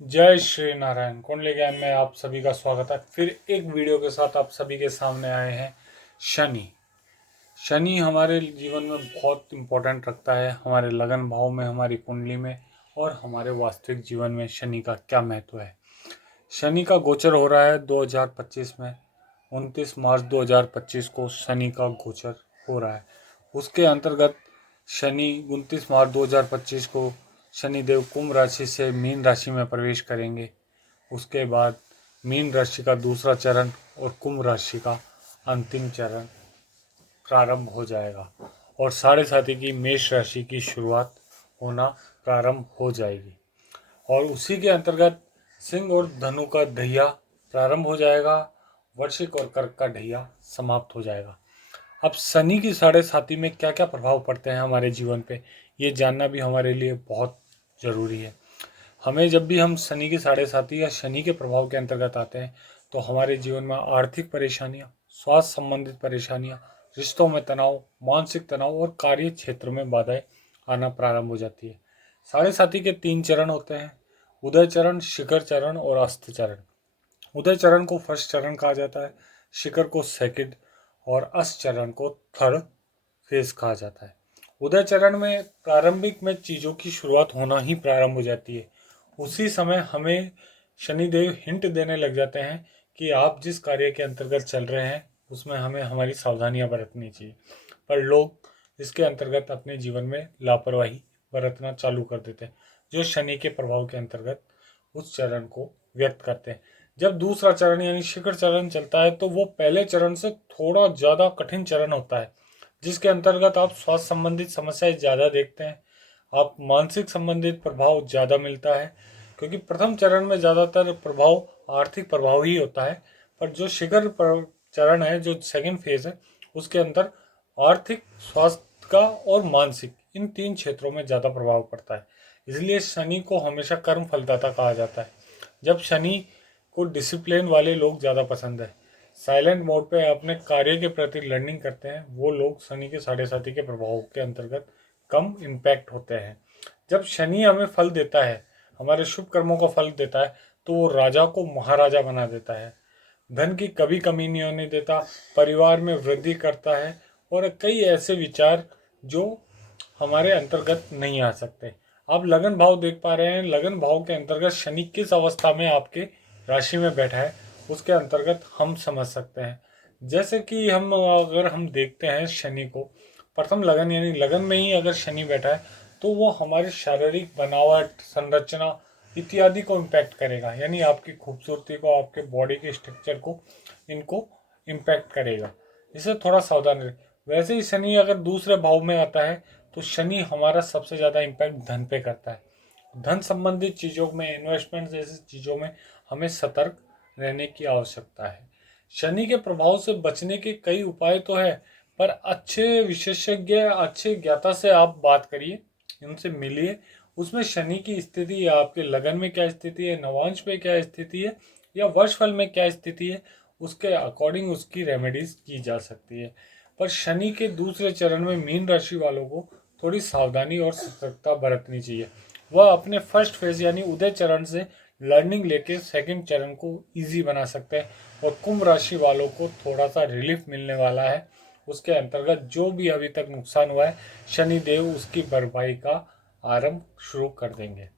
जय श्री नारायण। कुंडली ज्ञान में आप सभी का स्वागत है। फिर एक वीडियो के साथ आप सभी के सामने आए हैं। शनि शनि हमारे जीवन में बहुत इम्पोर्टेंट रखता है, हमारे लगन भाव में, हमारी कुंडली में और हमारे वास्तविक जीवन में शनि का क्या महत्व है। शनि का गोचर हो रहा है 2025 में। 29 मार्च 2025 को शनि का गोचर हो रहा है। उसके अंतर्गत शनि 29 मार्च 2025 को शनिदेव कुंभ राशि से मीन राशि में प्रवेश करेंगे। उसके बाद मीन राशि का दूसरा चरण और कुंभ राशि का अंतिम चरण प्रारंभ हो जाएगा और साढ़े साथी की मेष राशि की शुरुआत होना प्रारंभ हो जाएगी और उसी के अंतर्गत सिंह और धनु का ढैया प्रारंभ हो जाएगा। वृश्चिक और कर्क का ढैया समाप्त हो जाएगा। अब शनि की साढ़े साथी में क्या क्या प्रभाव पड़ते हैं हमारे जीवन पे, ये जानना भी हमारे लिए बहुत ज़रूरी है। हमें जब भी हम शनि की साढ़े साथी या शनि के प्रभाव के अंतर्गत आते हैं तो हमारे जीवन में आर्थिक परेशानियां, स्वास्थ्य संबंधित परेशानियां, रिश्तों में तनाव, मानसिक तनाव और कार्य क्षेत्र में बाधाएं आना प्रारंभ हो जाती है। साढ़े साथी के 3 चरण होते हैं: उदय चरण, शिखर चरण और अस्त चरण। उदय चरण को फर्स्ट चरण कहा जाता है, शिखर को सेकंड और अस्त चरण को थर्ड फेज कहा जाता है। उदय चरण में प्रारंभिक में चीज़ों की शुरुआत होना ही प्रारंभ हो जाती है। उसी समय हमें शनिदेव हिंट देने लग जाते हैं कि आप जिस कार्य के अंतर्गत चल रहे हैं उसमें हमें हमारी सावधानियां बरतनी चाहिए। पर लोग इसके अंतर्गत अपने जीवन में लापरवाही बरतना चालू कर देते हैं, जो शनि के प्रभाव के अंतर्गत उस चरण को व्यक्त करते हैं। जब दूसरा चरण यानी शिखर चरण चलता है तो वो पहले चरण से थोड़ा ज़्यादा कठिन चरण होता है, जिसके अंतर्गत आप स्वास्थ्य संबंधित समस्याएं ज़्यादा देखते हैं, आप मानसिक संबंधित प्रभाव ज़्यादा मिलता है, क्योंकि प्रथम चरण में ज़्यादातर प्रभाव आर्थिक प्रभाव ही होता है। पर जो शिखर चरण है, जो सेकंड फेज है, उसके अंदर आर्थिक, स्वास्थ्य का और मानसिक, इन 3 क्षेत्रों में ज़्यादा प्रभाव पड़ता है। इसलिए शनि को हमेशा कर्म फलदाता कहा जाता है। जब शनि को डिसिप्लिन वाले लोग ज़्यादा पसंद है, साइलेंट मोड पे अपने कार्य के प्रति लर्निंग करते हैं, वो लोग शनि के साढ़े साथी के प्रभाव के अंतर्गत कम इम्पैक्ट होते हैं। जब शनि हमें फल देता है, हमारे शुभ कर्मों का फल देता है, तो वो राजा को महाराजा बना देता है, धन की कभी कमी नहीं होने देता, परिवार में वृद्धि करता है और कई ऐसे विचार जो हमारे अंतर्गत नहीं आ सकते। आप लगन भाव देख पा रहे हैं, लगन भाव के अंतर्गत शनि किस अवस्था में आपके राशि में बैठा है उसके अंतर्गत हम समझ सकते हैं। जैसे कि अगर हम देखते हैं शनि को प्रथम लगन यानी लगन में ही अगर शनि बैठा है तो वो हमारी शारीरिक बनावट, संरचना इत्यादि को इम्पैक्ट करेगा, यानी आपकी खूबसूरती को, आपके बॉडी के स्ट्रक्चर को, इनको इम्पैक्ट करेगा। इसे थोड़ा सावधान रहे। वैसे ही शनि अगर दूसरे भाव में आता है तो शनि हमारा सबसे ज़्यादा इम्पैक्ट धन पे करता है। धन संबंधित चीज़ों में, इन्वेस्टमेंट जैसी चीज़ों में हमें सतर्क रहने की आवश्यकता है। शनि के प्रभाव से बचने के कई उपाय तो है, पर अच्छे विशेषज्ञ, अच्छे ज्ञाता से आप बात करिए, उनसे मिलिए। उसमें शनि की स्थिति या आपके लगन में क्या स्थिति है, नवांश में क्या स्थिति है या वर्षफल में क्या स्थिति है, उसके अकॉर्डिंग उसकी रेमेडीज की जा सकती है। पर शनि के दूसरे चरण में मीन राशि वालों को थोड़ी सावधानी और सतर्कता बरतनी चाहिए। वह अपने फर्स्ट फेज यानी उदय चरण से लर्निंग लेके सेकंड चरण को इजी बना सकते हैं और कुंभ राशि वालों को थोड़ा सा रिलीफ मिलने वाला है। उसके अंतर्गत जो भी अभी तक नुकसान हुआ है, शनि देव उसकी भरपाई का आरंभ शुरू कर देंगे।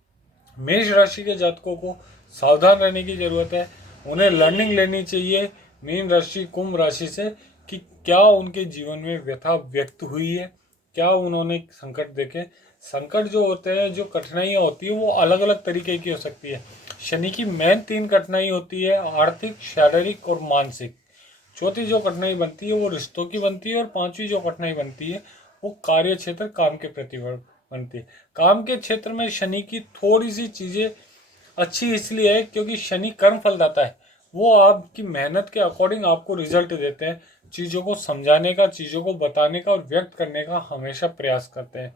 मेष राशि के जातकों को सावधान रहने की जरूरत है। उन्हें लर्निंग लेनी चाहिए मीन राशि, कुंभ राशि से कि क्या उनके जीवन में व्यथा व्यक्त हुई है, क्या उन्होंने संकट देखे। संकट जो होते हैं, जो कठिनाइयाँ होती है, वो अलग अलग तरीके की हो सकती है। शनि की मेन 3 कठिनाई होती है: आर्थिक, शारीरिक और मानसिक। चौथी जो कठिनाई बनती है वो रिश्तों की बनती है और पांचवी जो कठिनाई बनती है वो कार्य क्षेत्र, काम के प्रति बनती है। काम के क्षेत्र में शनि की थोड़ी सी चीज़ें अच्छी इसलिए है क्योंकि शनि कर्म फलदाता है। वो आपकी मेहनत के अकॉर्डिंग आपको रिजल्ट देते हैं। चीज़ों को समझाने का, चीज़ों को बताने का और व्यक्त करने का हमेशा प्रयास करते हैं।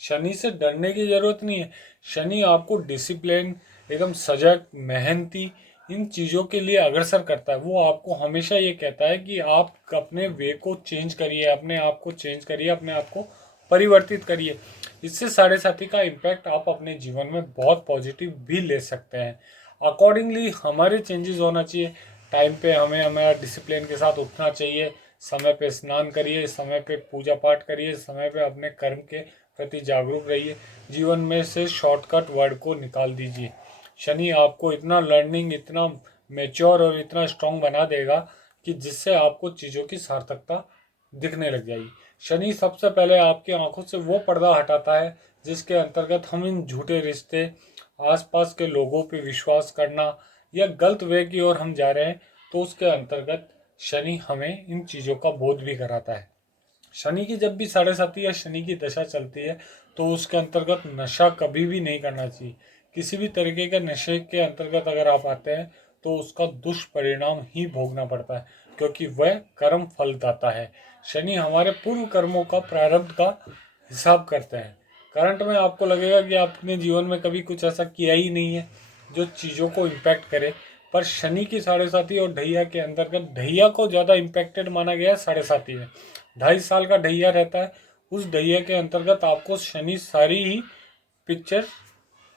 शनि से डरने की ज़रूरत नहीं है। शनि आपको डिसिप्लिन, एकदम सजग, मेहनती, इन चीज़ों के लिए अग्रसर करता है। वो आपको हमेशा ये कहता है कि आप अपने वे को चेंज करिए, अपने आप को चेंज करिए, अपने आप को परिवर्तित करिए। इससे साढ़े साथी का इम्पैक्ट आप अपने जीवन में बहुत पॉजिटिव भी ले सकते हैं। अकॉर्डिंगली हमारे चेंजेस होना चाहिए। टाइम पे हमें हमारा डिसिप्लिन के साथ उठना चाहिए। समय पे स्नान करिए, समय पे पूजा पाठ करिए, समय पे अपने कर्म के प्रति जागरूक रहिए। जीवन में से शॉर्टकट वर्ड को निकाल दीजिए। शनि आपको इतना लर्निंग, इतना मेच्योर और इतना स्ट्रांग बना देगा कि जिससे आपको चीज़ों की सार्थकता दिखने लग जाएगी। शनि सबसे पहले आपकी आंखों से वो पर्दा हटाता है जिसके अंतर्गत हम इन झूठे रिश्ते, आसपास के लोगों पे विश्वास करना या गलत वे की ओर हम जा रहे हैं, तो उसके अंतर्गत शनि हमें इन चीज़ों का बोध भी कराता है। शनि की जब भी साढ़े साथी या शनि की दशा चलती है तो उसके अंतर्गत नशा कभी भी नहीं करना चाहिए। किसी भी तरीके के नशे के अंतर्गत अगर आप आते हैं तो उसका दुष्परिणाम ही भोगना पड़ता है, क्योंकि वह कर्म फलदाता है। शनि हमारे पूर्व कर्मों का, प्रारब्ध का हिसाब करते हैं। करंट में आपको लगेगा कि आपने जीवन में कभी कुछ ऐसा किया ही नहीं है जो चीज़ों को इम्पैक्ट करे, पर शनि की साढ़े साथी और ढैया के अंतर्गत ढैया को ज़्यादा इम्पैक्टेड माना गया है साढ़े साथी में। 2.5 साल का ढैया रहता है, उस ढैया के अंतर्गत आपको शनि सारी ही पिक्चर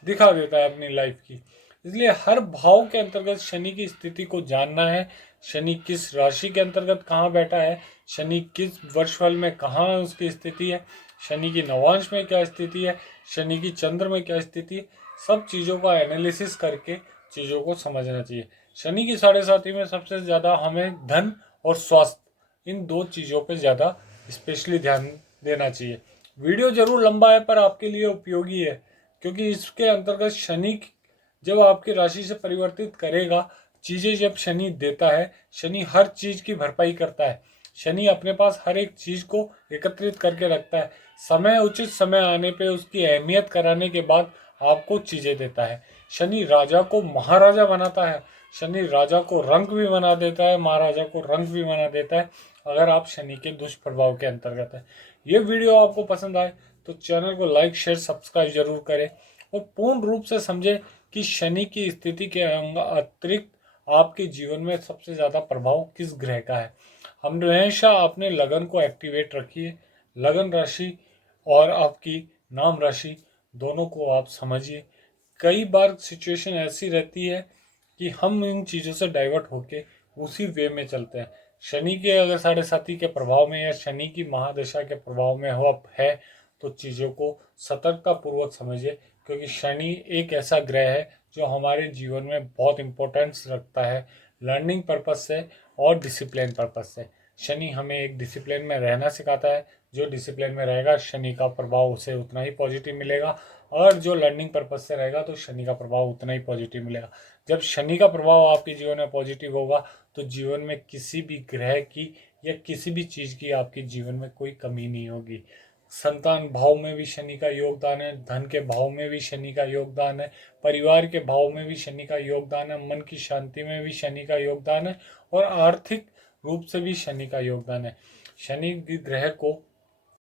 दिखा देता है अपनी लाइफ की। इसलिए हर भाव के अंतर्गत शनि की स्थिति को जानना है। शनि किस राशि के अंतर्गत कहाँ बैठा है, शनि किस वर्षफल में कहाँ उसकी स्थिति है, शनि की नवांश में क्या स्थिति है, शनि की चंद्र में क्या स्थिति है, सब चीज़ों का एनालिसिस करके चीज़ों को समझना चाहिए। शनि की साढ़े साथी में सबसे ज़्यादा हमें धन और स्वास्थ्य, इन दो चीज़ों पे ज़्यादा स्पेशली ध्यान देना चाहिए। वीडियो जरूर लंबा है पर आपके लिए उपयोगी है, क्योंकि इसके अंतर्गत शनि जब आपकी राशि से परिवर्तित करेगा, चीज़ें जब शनि देता है, शनि हर चीज़ की भरपाई करता है। शनि अपने पास हर एक चीज़ को एकत्रित करके रखता है। समय, उचित समय आने पे उसकी अहमियत कराने के बाद आपको चीज़ें देता है। शनि राजा को महाराजा बनाता है, शनि राजा को रंक भी बना देता है, महाराजा को रंक भी बना देता है, अगर आप शनि के दुष्प्रभाव के अंतर्गत है। ये वीडियो आपको पसंद आए तो चैनल को लाइक, शेयर, सब्सक्राइब जरूर करें और पूर्ण रूप से समझें कि शनि की स्थिति के अतिरिक्त आपके जीवन में सबसे ज़्यादा प्रभाव किस ग्रह का है। हम हमेशा अपने लगन को एक्टिवेट रखिए। लगन राशि और आपकी नाम राशि दोनों को आप समझिए। कई बार सिचुएशन ऐसी रहती है कि हम इन चीज़ों से डाइवर्ट होके उसी वे में चलते हैं। शनि के अगर साढ़े साथी के प्रभाव में या शनि की महादशा के प्रभाव में हो है तो चीज़ों को सतर्कता पूर्वक समझिए, क्योंकि शनि एक ऐसा ग्रह है जो हमारे जीवन में बहुत इम्पोर्टेंस रखता है, लर्निंग पर्पज से और डिसिप्लिन पर्पज से। शनि हमें एक डिसिप्लिन में रहना सिखाता है। जो डिसिप्लिन में रहेगा शनि का प्रभाव उसे उतना ही पॉजिटिव मिलेगा, और जो लर्निंग पर्पज से रहेगा तो शनि का प्रभाव उतना ही पॉजिटिव मिलेगा। जब शनि का प्रभाव आपके जीवन में पॉजिटिव होगा तो जीवन में किसी भी ग्रह की या किसी भी चीज़ की आपके जीवन में कोई कमी नहीं होगी। संतान भाव में भी शनि का योगदान है, धन के भाव में भी शनि का योगदान है, परिवार के भाव में भी शनि का योगदान है, मन की शांति में भी शनि का योगदान है और आर्थिक रूप से भी शनि का योगदान है। शनि ग्रह को